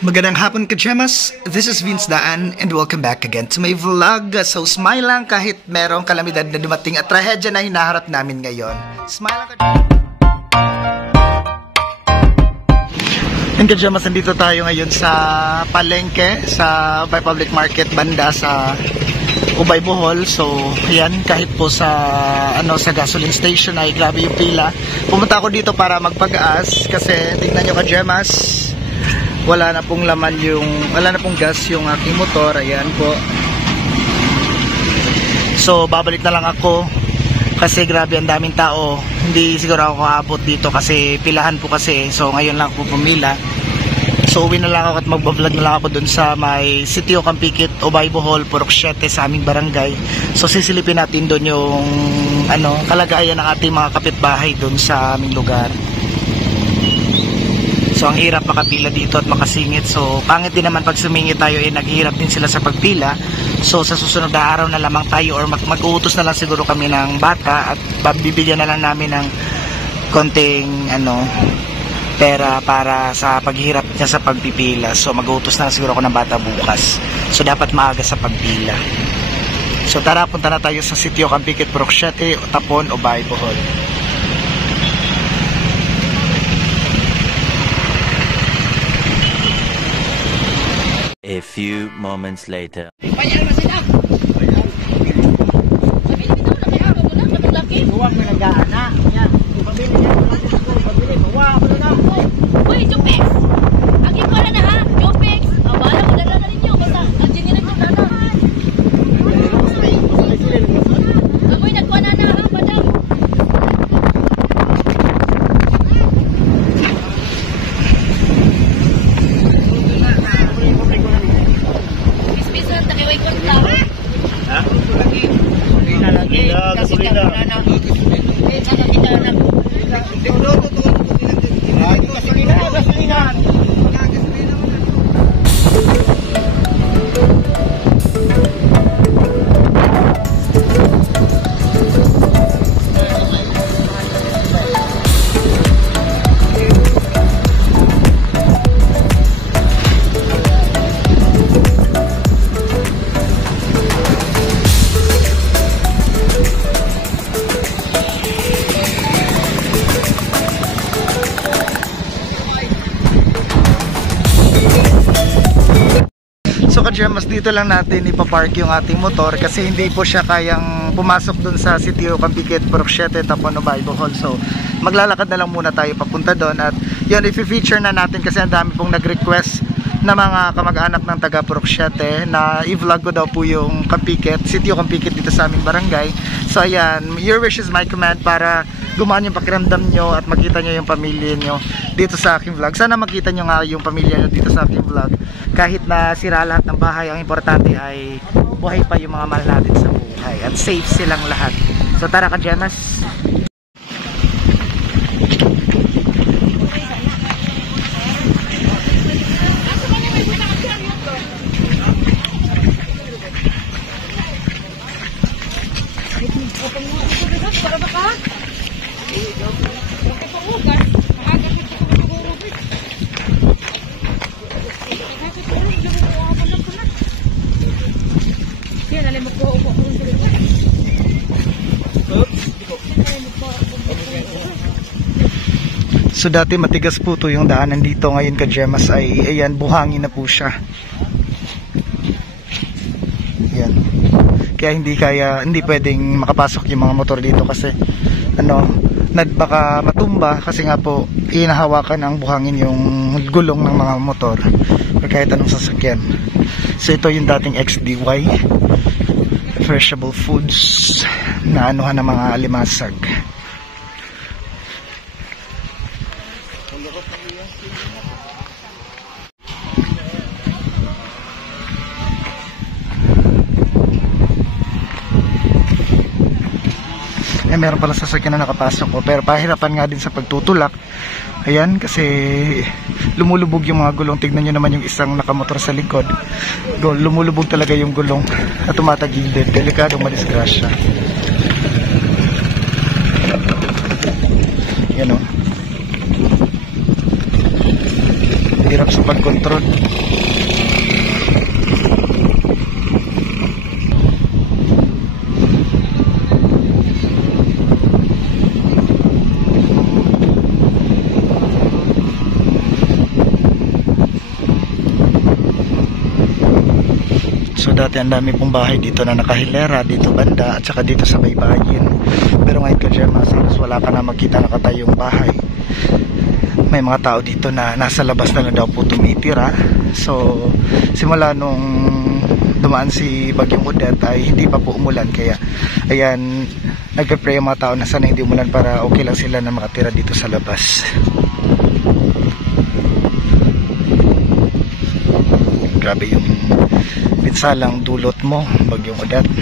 Magandang hapon ka-Gemas, this is Vince Daan and welcome back again to my vlog. So smile lang kahit merong kalamidad na dumating at trahedya na hinaharap namin ngayon. Smile lang ka-Gemas, nandito tayo ngayon sa palengke, sa Ubay Public Market banda sa Ubay, Bohol. So yan, kahit po sa sa gasoline station ay grabe yung pila. Pumunta ako dito para magpagaas kasi tingnan nyo ka-Gemas, wala na pong gas yung aking motor. Ayan po. So babalik na lang ako kasi grabe ang daming tao. Hindi siguro ako aabot dito kasi pilahan po kasi. So ngayon lang ako pumila. So uwi na lang ako at magbablog na lang ako dun sa may City of Campikit, Ubay, Bohol, Purok 7 sa aming barangay. So sisilipin natin dun yung kalagayan ng ating mga kapitbahay dun sa aming lugar. So ang hirap makapila dito at makasingit. So pangit din naman pag sumingit tayo, naghihirap din sila sa pagpila. So sa susunod na araw na lamang tayo or mag-uutos na lang siguro kami ng bata at bibigyan na lang namin ng konting pera para sa paghihirap niya sa pagpipila. So mag-uutos na lang siguro ako ng bata bukas. So dapat maaga sa pagpila. So tara, punta na tayo sa City of Campikit, Purok 7, Tapon, Ubay, Bohol. A few moments later. Mas dito lang natin ipapark yung ating motor kasi hindi po siya kayang pumasok dun sa City of Campikit, Purok 7, Tapon, Ubay, Bohol. So maglalakad na lang muna tayo papunta doon at yun, i-feature na natin kasi ang dami pong nag-request na mga kamag-anak ng taga Purok 7 na i-vlog ko daw po yung Campikit, City of Campikit dito sa aming barangay. So ayan, your wish is my command para gumaan yung pakiramdam nyo at makita nyo yung pamilya nyo dito sa aking vlog. Sana makita nyo nga yung pamilya nyo dito sa aking vlog. Kahit na sira lahat ng bahay, ang importante ay buhay pa yung mga mahal natin sa buhay at safe silang lahat. So tara ka-Gemas. So dati matigas po to yung daanan dito, ngayon ka-Gemas ay ayan, buhangin na po siya. Ayan. Kaya hindi pwedeng makapasok yung mga motor dito kasi baka matumba kasi nga po inahawakan ang buhangin yung gulong ng mga motor o kahit anong sasakyan. So ito yung dating XDY, Perishable Foods na ng mga alimasag. Meron pala sasakyan na nakapasok ko pero pahirapan nga din sa pagtutulak. Ayan, kasi lumulubog yung mga gulong. Tignan nyo naman yung isang nakamotor sa likod. Lumulubog talaga yung gulong at tumatagilid. Delikadong madisgrasya. Yan o. hirap sa pagkontrol. So dati ang dami pong bahay dito na nakahilera dito banda at saka dito sa baybayin. Pero ngayon Ka-Gemas, halos wala ka na makita nakatayong bahay. May mga tao dito na nasa labas na daw po tumitira. So simula nung dumaan si Bagyong Odette ay hindi pa po umulan, kaya ayan, nagpe-pray ang mga tao na sana hindi umulan para okay lang sila na makatira dito sa labas. Grabe yung pinsalang dulot mo, Bagyong Odette.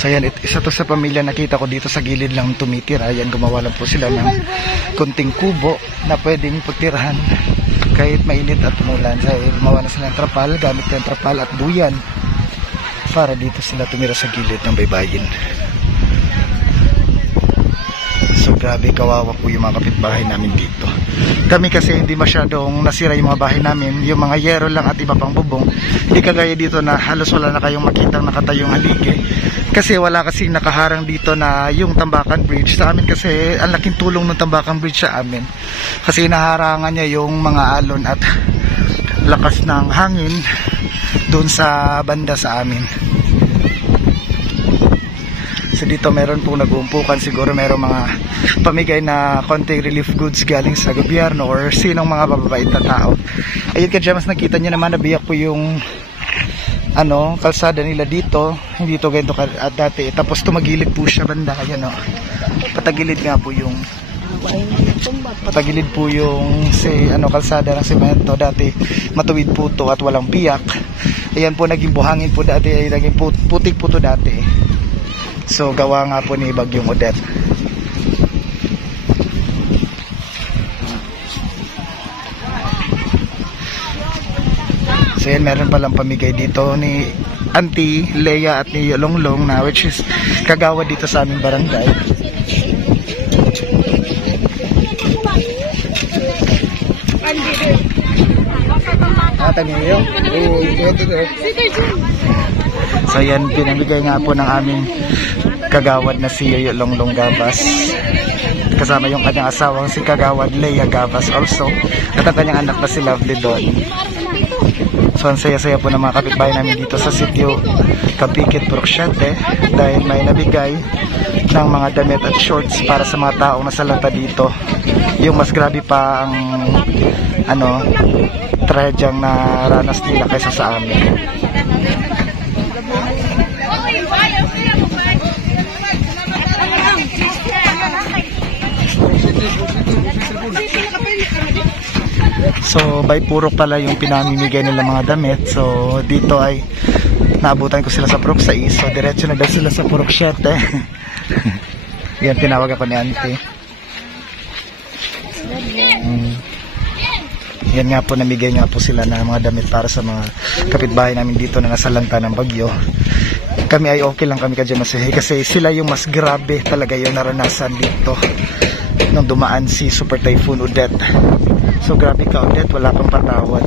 So yan, isa to sa pamilya nakita ko dito sa gilid lang tumitira. Yan, gumawa lang po sila ng kunting kubo na pwedeng pagtirahan kahit mainit at umulan. So gumawa na sila ng trapal, gamit ng trapal at duyan para dito sila tumira sa gilid ng baybayin. So grabe, kawawa po yung mga kapitbahay namin dito. Kami kasi hindi masyadong nasira yung mga bahay namin, yung mga yero lang at iba pang bubong. Hindi kagaya dito na halos wala na kayong makitang nakatayong haligi, kasi wala kasing nakaharang dito na yung Tambakan Bridge. Sa amin kasi ang laking tulong ng Tambakan Bridge sa amin, kasi naharangan niya yung mga alon at lakas ng hangin doon sa banda sa amin. So dito meron pong nag-uumpukan, siguro meron mga pamigay na konting relief goods galing sa gobyerno or sinong mga mababait na tao. Ayun Ka-Gemas, nakita niyo naman nabiyak po yung kalsada nila dito. Hindi to ganito at dati. Tapos tumagilid po siya banda. Ayan o. Patagilid nga po yung kalsada ng semento. Dati matuwid po to at walang biyak. Ayan po, naging buhangin po dati. Ay, naging putik po to dati. So gawa nga po ni Bagyong Odette. So yan, meron palang pamigay dito ni Auntie Leia at ni Longlong, na which is kagawad dito sa aming barangay. So yan, pinamigay nga po ng aming kagawad na si Yoyo Longlong Gabas, kasama yung kanyang asawang si Kagawad Leia Gabas also, at ang kanyang anak na si Lovely Don. So ang saya-saya po ng mga kapitbahay namin dito sa sitio Kapikit, Purok 7, dahil may nabigay ng mga damit at shorts para sa mga taong nasalanta dito. Yung mas grabe pa ang trahedyang naranas nila kaysa sa amin. So by Purok pala yung pinamimigay nila mga damit. So dito ay naabutan ko sila sa Purok 6. So diretso na daw sila sa Purok 7. Yan, tinawag ako ni Auntie. Yan nga po, namigay nga po sila ng mga damit para sa mga kapitbahay namin dito na nasalanta ng bagyo. Kami ay okay lang kami Ka-Gemas, kasi sila yung mas grabe talaga yung naranasan dito nung dumaan si Super Typhoon Odette. So grabe ka Odette, wala kang patawad.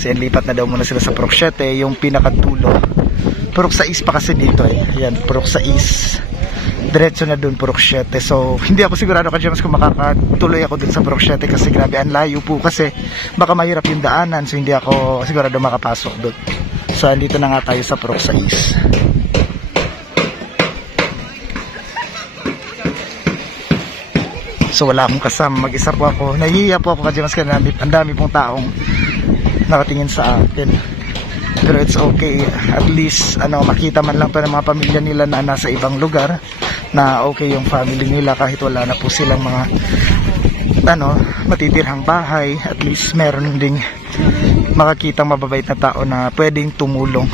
So lipat na daw muna sila sa Purok 7, yung pinakadulo. Purok 6 pa kasi dito eh. Ayan, Purok 6. Diretso na dun Purok 7. So hindi ako sigurado Ka-Gemas kung makakatuloy ako dun sa Purok 7, kasi grabe ang layo po, kasi baka mahirap yung daanan. So hindi ako sigurado makapasok dun. So andito na nga tayo sa Purok 6. So wala akong kasama, mag-isa po ako. Nahihiya po ako Ka-Gemas, kasi ang dami pong taong nakatingin sa akin. Pero it's okay, at least makita man lang to ng mga pamilya nila na nasa ibang lugar na okay yung family nila kahit wala na po silang mga matitirhang bahay. At least meron ding makakitang mababait na tao na pwedeng tumulong.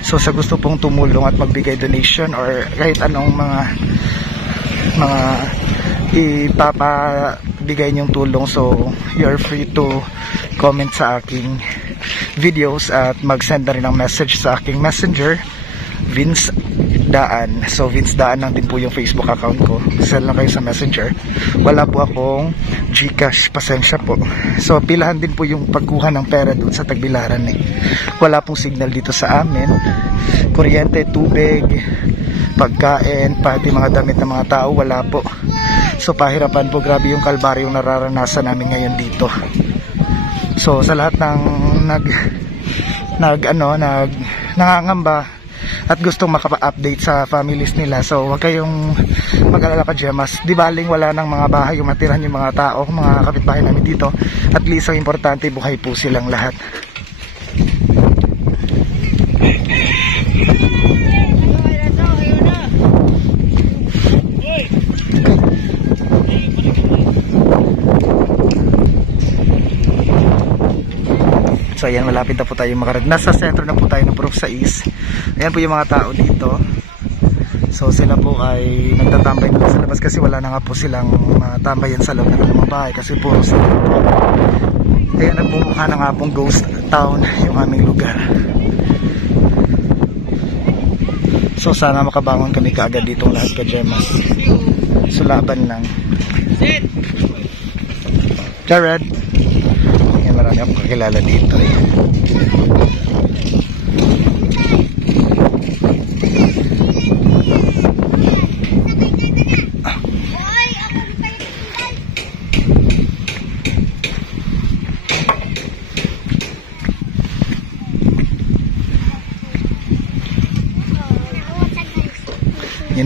So sa gusto pong tumulong at magbigay donation or kahit anong mga ipapabigay niyong tulong, so you're free to comment sa aking videos at mag-send na rin ng message sa aking messenger, Vince Daan. So Vince Daan lang din po yung Facebook account ko. Send lang kayo sa messenger. Wala po akong Gcash, pasensya po. So pilahan din po yung pagkuha ng pera doon sa Tagbilaran Wala pong signal dito sa amin. Kuryente, tubig, pagkain, pati mga damit ng mga tao, wala po. So pahirapan po, grabe yung kalbaryo yung nararanasan namin ngayon dito. So sa lahat ng nangangamba at gustong makapa-update sa families nila, so huwag kayong mag-alala ka Gemas. Di baling wala ng mga bahay yung matirahan yung mga tao, mga kapitbahay namin dito. At least ang importante, buhay po silang lahat. So ayan, malapit na po tayo makarag. Nasa sentro na po tayo ng Purok 6. Ayan po yung mga tao dito. So sila po ay nagtatambay na sa labas kasi wala na nga po silang tambayan sa loob ng mga bahay kasi puro sila po. Ayan, nagmumukha na nga pong ghost town yung aming lugar. So sana makabangon kami kaagad ditong lahat ka Gemas. So laban lang. Jared, marami akong kakilala dito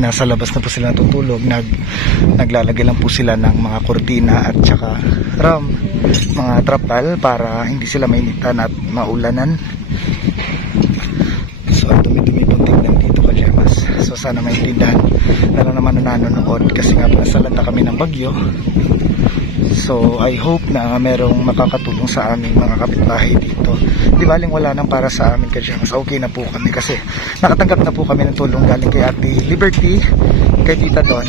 nasa labas na po sila natutulog. Naglalagay lang po sila ng mga kurtina at saka mga trapal para hindi sila mainitan at maulanan. So ang dumi-dumi pong tignan dito ka Gemas. So sana maintindihan na lang naman na nanonood kasi nga nasalanta kami ng bagyo. So I hope na merong makakatulong sa aming mga kapitbahay dito. Di baling wala nang para sa amin ka Gemas. Okay na po kami kasi nakatanggap na po kami ng tulong galing kay Ate Liberty, kay Tita Don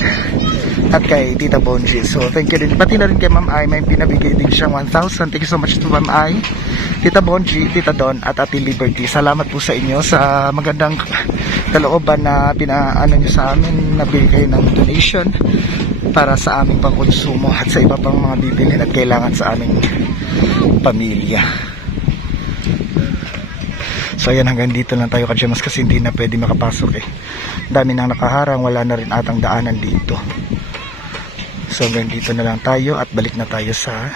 at kay Tita Bonji. So thank you din. Pati na rin kay Ma'am Ai, may pinabigay din siyang 1,000. Thank you so much to Ma'am Ai, Tita Bonji, Tita Don at Ate Liberty. Salamat po sa inyo sa magandang kalooban na pinaano nyo sa amin, nabigay ng donation para sa aming pangkonsumo at sa iba pang mga bibilhin at kailangan sa aming pamilya. So ayan, hanggang dito lang tayo ka Gemas kasi hindi na pwede makapasok dami nang nakaharang, wala na rin atang daanan dito. So hanggang dito na lang tayo at balik na tayo sa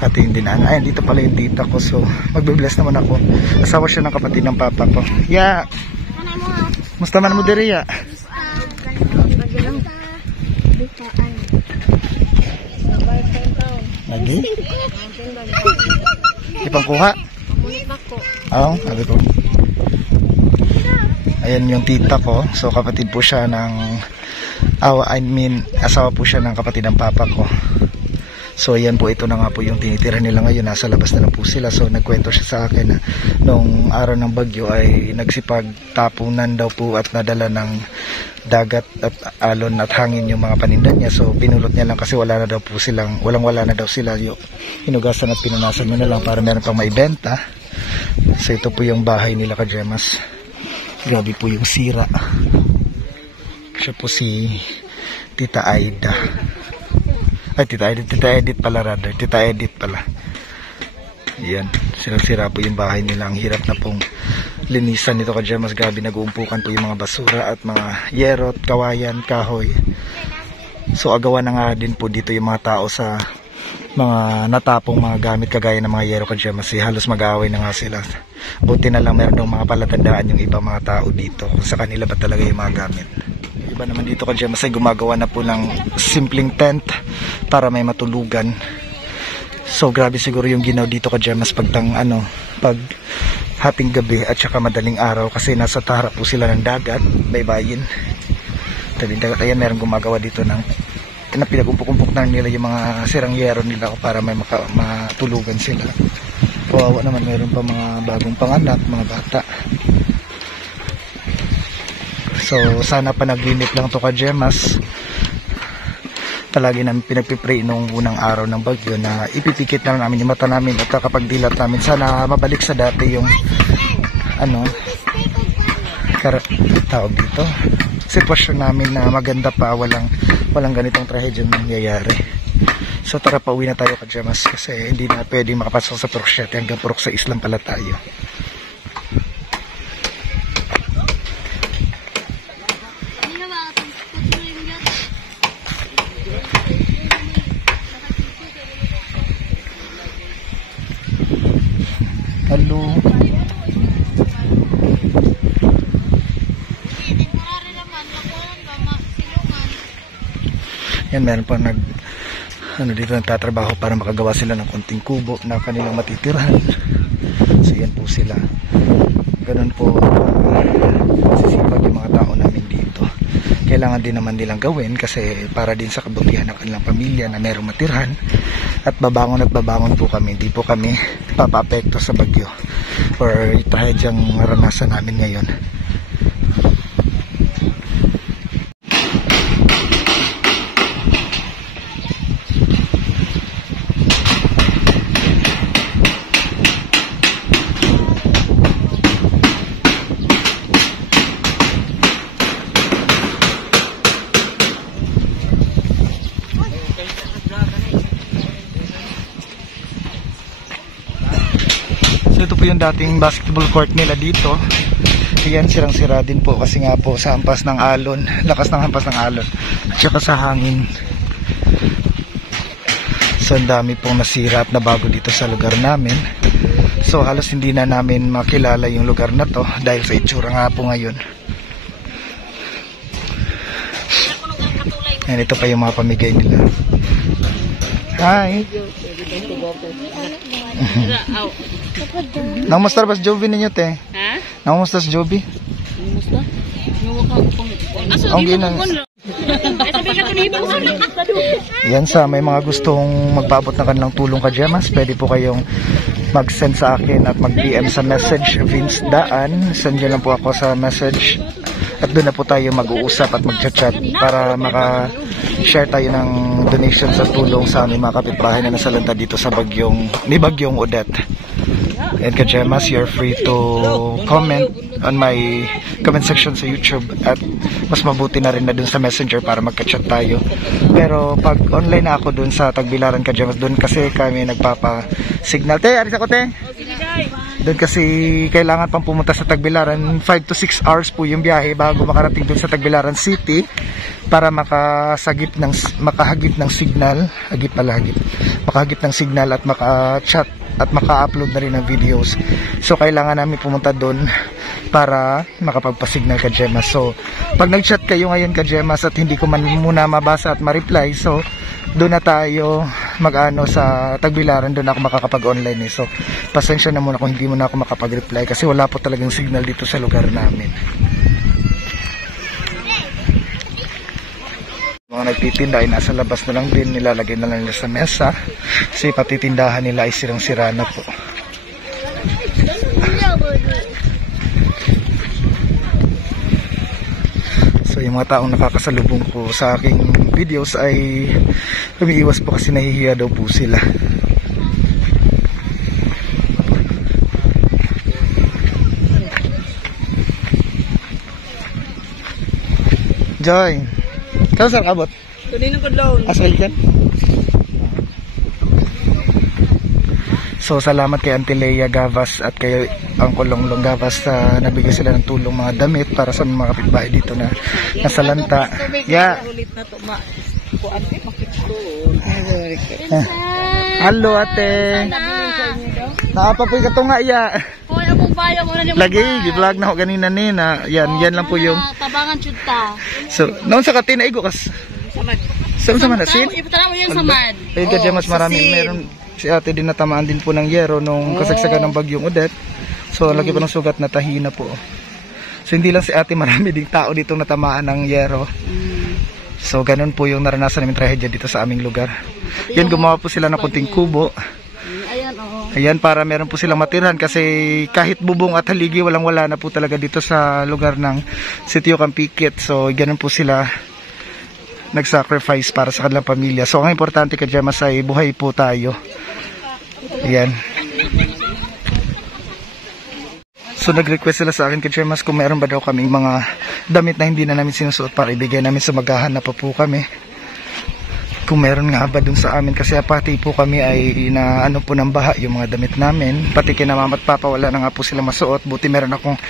ating dinaan. Ayan, dito pala yung tita ko. So magbe-bless naman ako. Asawa siya ng kapatid ng papa ko. Ya, musta man mo diri ya? Lagi? Ipangkuha? Oo, sabi ko. Ayan yung tita ko. So kapatid po siya ng asawa po siya ng kapatid ng papa ko. So yan po, ito na nga po yung tinitira nila ngayon. Nasa labas na lang po sila. So nagkwento siya sa akin na nung araw ng bagyo ay nagsipagtapunan daw po at nadala ng dagat at alon at hangin yung mga paninda niya. So binulot niya lang kasi wala na daw po silang, wala na daw sila. Hinugasan at pinunasan mo na lang para meron pang maibenta. So ito po yung bahay nila ka Gemas. Grabe po yung sira. Siya po si Tita Aida. Ay, Tita Edith pala rather. Tita Edith pala. Yan. Sira po yung bahay nila. Ang hirap na pong linisan nito ka Gemas. Grabe, nag-uumpukan po yung mga basura at mga yerot, kawayan, kahoy. So agawan na nga din po dito yung mga tao sa mga natapong mga gamit kagaya ng mga yero ka Gemas. Halos mag-aaway na nga sila. Buti na lang meron ng mga palatandaan yung ibang mga tao dito kung sa kanila ba talaga yung mga gamit. Iba naman dito ka Gemas ay gumagawa na po ng simpleng tent para may matulugan. So grabe siguro yung ginaw dito ka Gemas pag hating gabi at saka madaling araw kasi nasa tarap po sila ng dagat, baybayin. Tabing dagat. Ayan, meron gumagawa dito ng pinag-umpok-umpok na nila yung mga sirang yero nila para may matulugan sila. Kawawa naman, meron pa mga bagong panganak, mga bata. So sana pa nag-limit lang to Ka-Gemas. Palagi namin pinagpipray nung unang araw ng bagyo na ipipikit na namin yung mata namin at kapag dilat namin, sana mabalik sa dati yung tawag dito, sitwasyon namin na maganda pa, walang ganitong trahedya nangyayari. So tara, pauwi na tayo Ka-Gemas kasi hindi na pwedeng makapasok sa Purok 7 hanggang Purok 6 lang pala tayo. Hello. Yan, meron pa dito nagtatrabaho para makagawa sila ng konting kubo na kanilang matitirhan. So yan po sila. Ganun po sisipag yung mga tao namin dito. Kailangan din naman nilang gawin kasi para din sa kabutihan ng kanilang pamilya na merong matirhan. At babangon po kami. Hindi po kami papaapekto sa bagyo or trahedyang maranasan namin ngayon. Ito po yung dating basketball court nila dito. Ayan, sirang-sira din po kasi nga po sa hampas ng alon, lakas ng hampas ng alon at saka sa hangin. So ang dami pong nasira at nabago dito sa lugar namin. So halos hindi na namin makilala yung lugar na to dahil sa itsura nga po ngayon. Ayan, ito pa yung mga pamigay nila. Hi! Namusta ba si Jovi ninyo, te? Ha? Namusta si Jovi? Namusta? Ang ginang. Yan, sa may mga gustong magpaabot ng kanilang tulong Ka-Gemas, pwede po kayong mag-send sa akin at mag-DM sa message Vince Daan. Send nyo lang po ako sa message at doon na po tayo mag-uusap at mag-chat para maka-share tayo ng donation sa tulong sa aming mga kapitbahay na nasalanta dito sa bagyong Odette. And Ka-Gemas, you're free to comment on my comment section sa YouTube at mas mabuti na rin na dun sa Messenger para magka-chat tayo. Pero pag online na ako dun sa Tagbilaran Ka-Gemas, dun kasi kami nagpapa-signal. Te, aris ako, te! Doon kasi kailangan pang pumunta sa Tagbilaran, 5 to 6 hours po yung biyahe bago makarating doon sa Tagbilaran City para makahagip ng signal, makahagip ng signal at maka-chat at maka-upload na rin ng videos. So kailangan namin pumunta doon para makapagpa-signal Ka-Gemas. So pag nag-chat kayo ngayon Ka-Gemas at hindi ko man muna mabasa at ma-reply, so doon na tayo mag-ano sa Tagbilaran, doon ako makakapag-online So pasensya na muna kung hindi muna ako makapag-reply kasi wala po talagang signal dito sa lugar namin. Mga nagtitinda ay nasa labas na lang din, nilalagay na lang nila sa mesa kasi patitindahan nila ay sirang-sira na po. So yung mga taong nakakasalubong po sa aking videos ay umiiwas po kasi nahihiya daw po sila. Joy, kau saan kabot? Kanina ko down. Asal kan? So salamat kay Auntie Leia Gavas at kay Uncle Longlong Gavas na nabigay sila ng tulong mga damit para sa mga kapitbahay dito na nasalanta. Yeah. Hello ate. Nakapapoy ka to nga iya. Lagi, i-vlog na ako ganina ni na yan lang po yung tabangan chuta. So, noon sa katina igo kas. Sa man asin? Ibutara mo yung samad. Ayun Ka-Gemas, maraming meron si ate din natamaan din po ng yero nung kasagsagan ng bagyong Odette. So, lagi pa ng sugat na tahina po. So hindi lang si ate, marami ding tao dito natamaan ng yero. So ganun po yung naranasan namin trahedya dito sa aming lugar. Yan, gumawa po sila ng kunting kubo. Ayan, oo. Ayan, para meron po silang matirhan kasi kahit bubong at haligi, walang-wala na po talaga dito sa lugar ng Sitio Campikit. So ganun po sila nag-sacrifice para sa kanilang pamilya. So ang importante ka dyan, ay buhay po tayo. Ayan. So nag-request sila sa akin kay Jemas kung meron ba daw kaming mga damit na hindi na namin sinusuot para ibigay namin sa maghahanap pa po kami. Kung meron nga ba dun sa amin, kasi pati po kami ay na ano po ng baha yung mga damit namin. Pati kina mama at papa wala na nga po sila masuot. Buti meron akong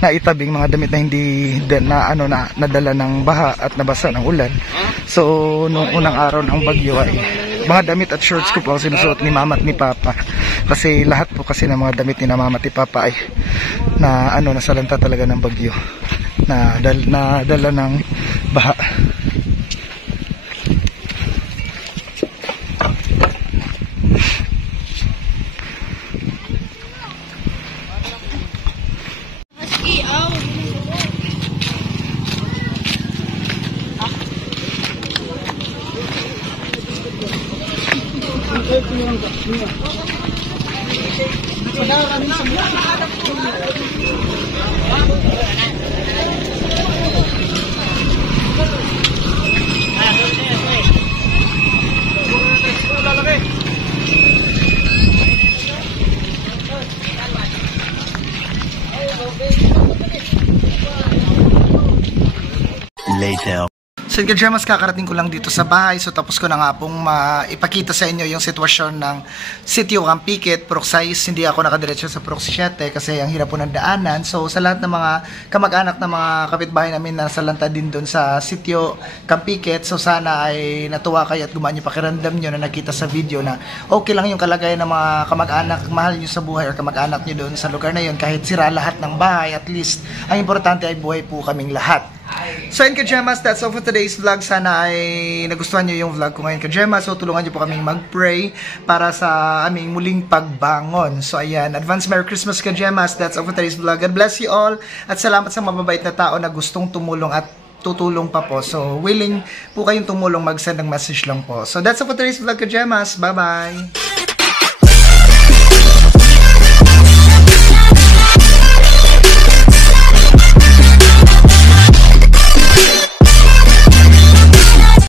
naitabing mga damit na hindi nadala ng baha at nabasa ng ulan. So nung unang araw ng bagyo ay mga damit at shorts ko po ang sinusuot ni mama at ni papa. Kasi lahat po kasi ng mga damit ni mama at ni papa ay nasalanta talaga ng bagyo. Dala ng baha. Later. So yun, Jemas, kakarating ko lang dito sa bahay. So tapos ko na nga pong ipakita sa inyo yung sitwasyon ng Sitio Campikit, Purok 6. Hindi ako nakadiretso sa Purok 7 kasi ang hirap po ng daanan. So sa lahat ng mga kamag-anak ng mga kapitbahay namin na salanta din doon sa Sitio Campikit, so sana ay natuwa kayo at gumaan yung pakiramdam nyo na nakita sa video na okay lang yung kalagayan ng mga kamag-anak, mahal nyo sa buhay or kamag-anak nyo doon sa lugar na yun. Kahit sira lahat ng bahay, at least ang importante ay buhay po kaming lahat. So yun, Kajemas, that's all for today's vlog. Sana ay nagustuhan nyo yung vlog ko ngayon, Kajemas. So tulungan nyo po kaming mag-pray para sa aming muling pagbangon. So ayan, advance Merry Christmas, Kajemas. That's all for today's vlog. God bless you all. At salamat sa mababait na tao na gustong tumulong at tutulong pa po. So willing po kayong tumulong, mag-send ng message lang po. So that's all for today's vlog, Kajemas. Bye-bye!